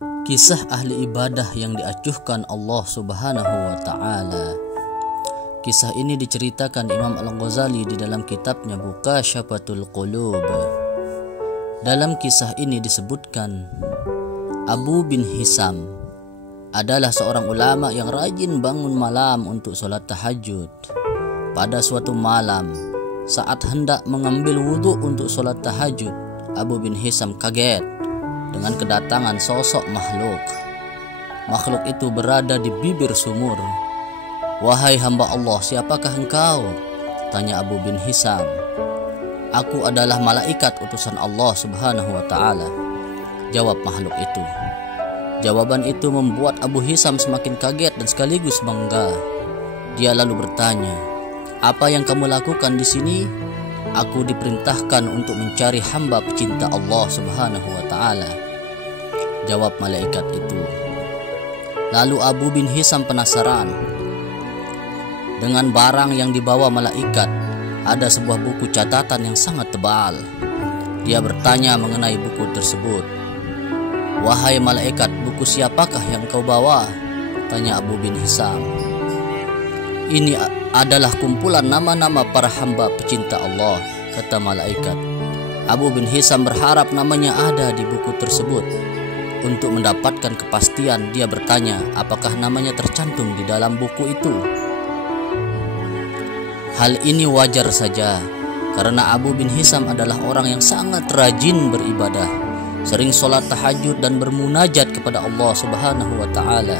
Kisah ahli ibadah yang diacuhkan Allah Subhanahu wa Ta'ala. Kisah ini diceritakan Imam Al-Ghazali di dalam kitabnya Muqashafatul Qulub. Dalam kisah ini disebutkan Abu bin Hisam adalah seorang ulama yang rajin bangun malam untuk sholat tahajud. Pada suatu malam, saat hendak mengambil wudhu untuk sholat tahajud, Abu bin Hisam kaget dengan kedatangan sosok makhluk. Makhluk itu berada di bibir sumur. "Wahai hamba Allah, siapakah engkau?" tanya Abu bin Hisam. "Aku adalah malaikat utusan Allah Subhanahu wa Ta'ala," jawab makhluk itu. Jawaban itu membuat Abu Hisam semakin kaget dan sekaligus bangga. Dia lalu bertanya, "Apa yang kamu lakukan di sini?" "Aku diperintahkan untuk mencari hamba pecinta Allah Subhanahu wa Ta'ala," jawab malaikat itu. Lalu Abu bin Hisam penasaran dengan barang yang dibawa malaikat. Ada sebuah buku catatan yang sangat tebal. Dia bertanya mengenai buku tersebut. "Wahai malaikat, buku siapakah yang kau bawa?" tanya Abu bin Hisam. "Ini adalah kumpulan nama-nama para hamba pecinta Allah," kata malaikat. Abu bin Hisam berharap namanya ada di buku tersebut. Untuk mendapatkan kepastian, dia bertanya, apakah namanya tercantum di dalam buku itu. Hal ini wajar saja, karena Abu bin Hisam adalah orang yang sangat rajin beribadah, sering sholat tahajud dan bermunajat kepada Allah Subhanahu wa Ta'ala.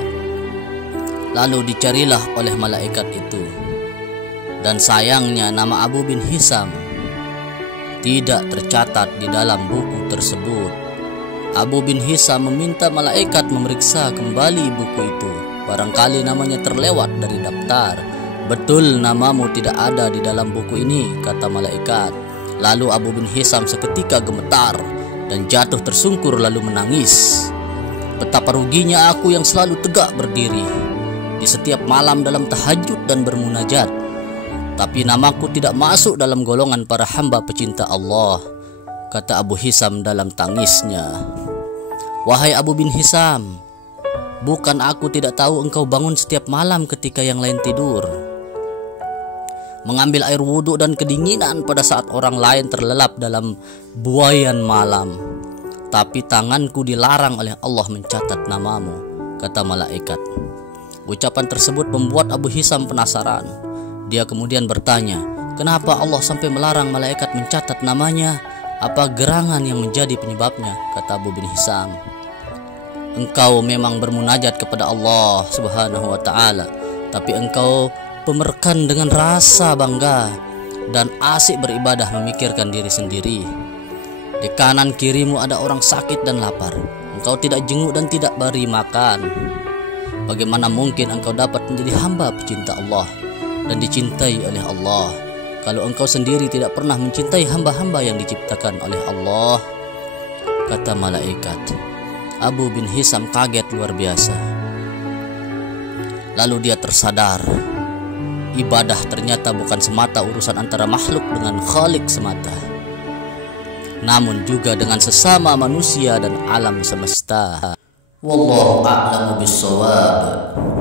Lalu dicarilah oleh malaikat itu. Dan sayangnya nama Abu bin Hisam tidak tercatat di dalam buku tersebut. Abu bin Hisam meminta malaikat memeriksa kembali buku itu. Barangkali namanya terlewat dari daftar. "Betul, namamu tidak ada di dalam buku ini," kata malaikat. Lalu Abu bin Hisam seketika gemetar dan jatuh tersungkur lalu menangis. "Betapa ruginya aku yang selalu tegak berdiri di setiap malam dalam tahajud dan bermunajat, tapi namaku tidak masuk dalam golongan para hamba pecinta Allah," kata Abu Hisam dalam tangisnya. "Wahai Abu bin Hisam, bukan aku tidak tahu engkau bangun setiap malam ketika yang lain tidur, mengambil air wudhu dan kedinginan pada saat orang lain terlelap dalam buaian malam. Tapi tanganku dilarang oleh Allah mencatat namamu," kata malaikat. Ucapan tersebut membuat Abu Hisam penasaran. Dia kemudian bertanya, "Kenapa Allah sampai melarang malaikat mencatat namanya? Apa gerangan yang menjadi penyebabnya?" Kata Abu bin Hisam, "Engkau memang bermunajat kepada Allah Subhanahu wa Ta'ala, tapi engkau pemerkan dengan rasa bangga dan asik beribadah memikirkan diri sendiri. Di kanan kirimu ada orang sakit dan lapar. Engkau tidak jenguk dan tidak beri makan. Bagaimana mungkin engkau dapat menjadi hamba pecinta Allah dan dicintai oleh Allah kalau engkau sendiri tidak pernah mencintai hamba-hamba yang diciptakan oleh Allah?" kata malaikat. Abu bin Hisam kaget luar biasa. Lalu dia tersadar, ibadah ternyata bukan semata urusan antara makhluk dengan Khalik semata, namun juga dengan sesama manusia dan alam semesta. Wallahu a'lamu bissawab.